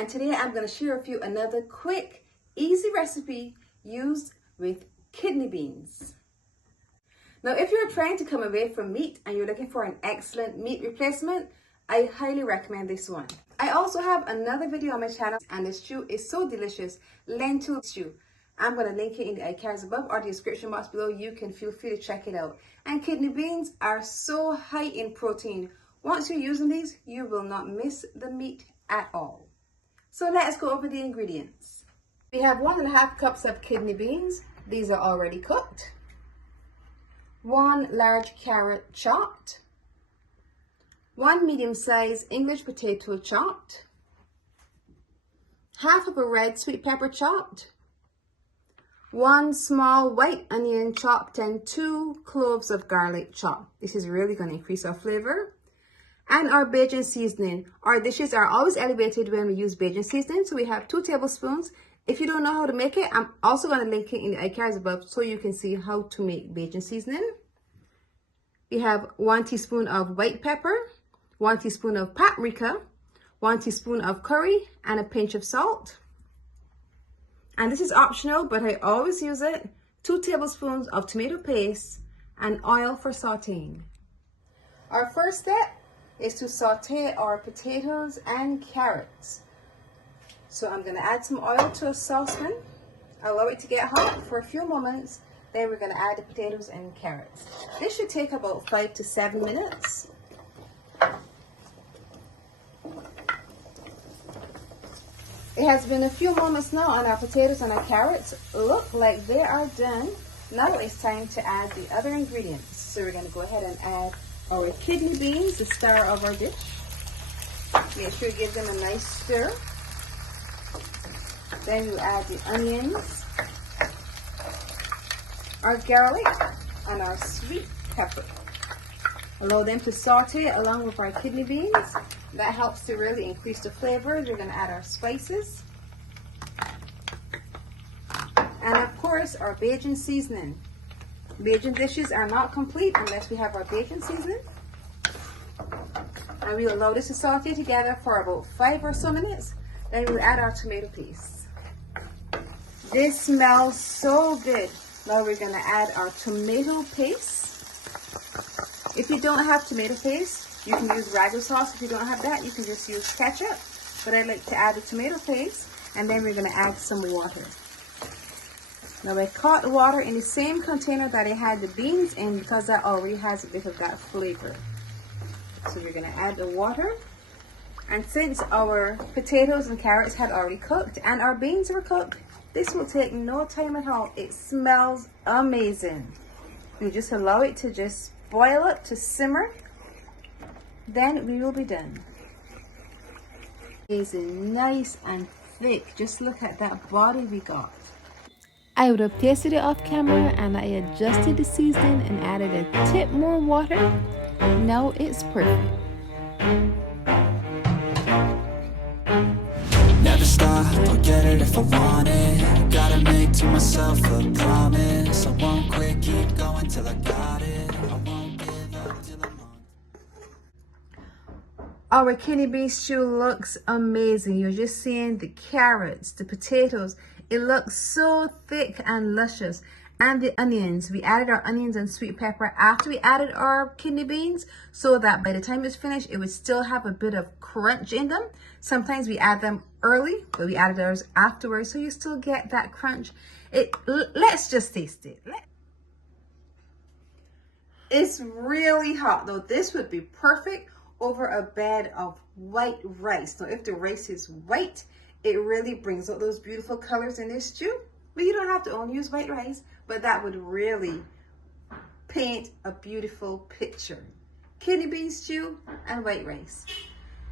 and today I'm going to share with you another quick, easy recipe used with kidney beans. Now, if you're trying to come away from meat and you're looking for an excellent meat replacement, I highly recommend this one. I also have another video on my channel, and the stew is so delicious, lentil stew. I'm going to link it in the iCards above or the description box below. You can feel free to check it out. And kidney beans are so high in protein. Once you're using these, you will not miss the meat at all. So let's go over the ingredients. We have 1.5 cups of kidney beans. These are already cooked. 1 large carrot chopped. 1 medium-sized English potato chopped. Half of a red sweet pepper chopped. 1 small white onion chopped and 2 cloves of garlic chopped. This is really going to increase our flavor. And our Bajan seasoning. Our dishes are always elevated when we use Bajan seasoning. So we have 2 tablespoons. If you don't know how to make it, I'm also going to link it in the iCards above so you can see how to make Bajan seasoning. We have 1 teaspoon of white pepper, 1 teaspoon of paprika, 1 teaspoon of curry, and a pinch of salt. And this is optional, but I always use it. 2 tablespoons of tomato paste and oil for sauteing. Our first step is to saute our potatoes and carrots. So I'm going to add some oil to a saucepan, allow it to get hot for a few moments, then we're going to add the potatoes and carrots. This should take about 5 to 7 minutes. It has been a few moments now, and our potatoes and our carrots look like they are done. Now it's time to add the other ingredients. So we're going to go ahead and add our kidney beans, the star of our dish. Make sure you give them a nice stir. Then you add the onions, our garlic, and our sweet pepper. Allow them to saute along with our kidney beans. That helps to really increase the flavor. We're going to add our spices. And of course, our Bajan seasoning. Bajan dishes are not complete unless we have our Bajan seasoning. And we'll allow this to saute together for about 5 or so minutes. Then we'll add our tomato paste. This smells so good. Now we're going to add our tomato paste. If you don't have tomato paste, you can use ragu sauce. If you don't have that, you can just use ketchup. But I like to add the tomato paste, and then we're going to add some water. Now I caught the water in the same container that I had the beans in because that already has a bit of that flavor. So we're going to add the water. And since our potatoes and carrots had already cooked and our beans were cooked, this will take no time at all. It smells amazing. We just allow it to just boil up, to simmer. Then we will be done. It's nice and thick. Just look at that body we got. I would have tasted it off camera, and I adjusted the seasoning and added a tip more water. Now it's perfect. Never stop, I'll get it if I want it. Gotta make to myself a promise. I won't quit, keep going till I got it. I won't give up till I'm on. Our kidney bean stew looks amazing. You're just seeing the carrots, the potatoes. It looks so thick and luscious. And the onions. We added our onions and sweet pepper after we added our kidney beans, so that by the time it's finished, it would still have a bit of crunch in them. Sometimes we add them early, but we added ours afterwards, so you still get that crunch. Let's just taste it. It's really hot though. This would be perfect over a bed of white rice. Now, if the rice is white, it really brings out those beautiful colors in this stew. But you don't have to only use white rice, but that would really paint a beautiful picture. Kidney bean stew and white rice.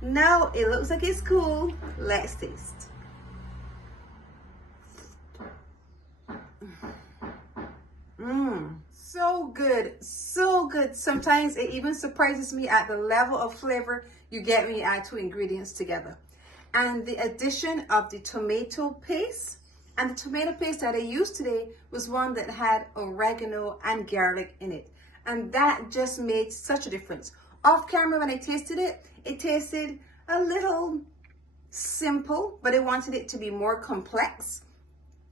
Now it looks like it's cool. Let's taste. So good, so good. Sometimes it even surprises me at the level of flavor you get when you add 2 ingredients together. And the addition of the tomato paste. And the tomato paste that I used today was one that had oregano and garlic in it. And that just made such a difference. Off camera, when I tasted it, it tasted a little simple, but I wanted it to be more complex.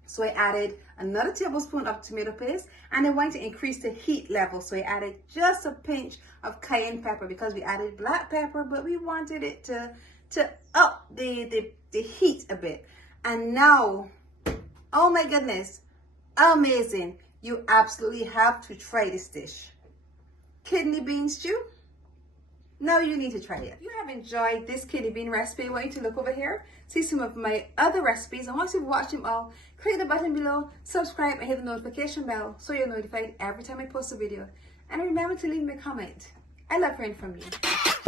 So I added another tablespoon of tomato paste, and I wanted to increase the heat level. So I added just a pinch of cayenne pepper because we added black pepper, but we wanted it to up the heat a bit. And now, oh my goodness, amazing. You absolutely have to try this dish. Kidney bean stew. Now you need to try it. If you have enjoyed this kidney bean recipe, I want you to look over here, see some of my other recipes, and once you've watched them all, click the button below, subscribe, and hit the notification bell so you're notified every time I post a video. And remember to leave me a comment. I love hearing from you.